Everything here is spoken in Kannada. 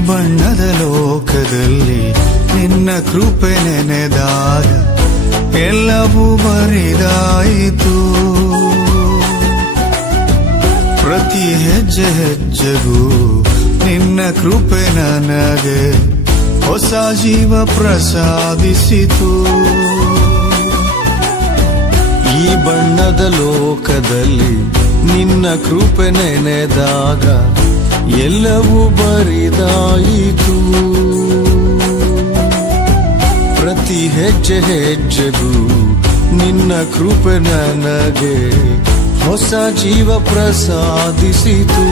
ಬಣ್ಣದ ಲೋಕದಲ್ಲಿ ನಿನ್ನ ಕೃಪೆ ನೆನೆದಾಗ ಎಲ್ಲವೂ ಬರಿದಾಯಿತು. ಪ್ರತಿ ಹೆಜ್ಜೆ ಹೆಜ್ಜೆಗೂ ನಿನ್ನ ಕೃಪೆ ನನಗೆ ಹೊಸ ಜೀವ ಪ್ರಸಾದಿಸಿತು. ಈ ಬಣ್ಣದ ಲೋಕದಲ್ಲಿ ನಿನ್ನ ಕೃಪೆ ನೆನೆದಾಗ ಎಲ್ಲವೂ ಬರಿದಾಯಿತು. ಪ್ರತಿ ಹೆಜ್ಜೆ ಹೆಜ್ಜೆಗೂ ನಿನ್ನ ಕೃಪೆ ನನಗೆ ಹೊಸ ಜೀವ ಪ್ರಸಾದಿಸಿತು.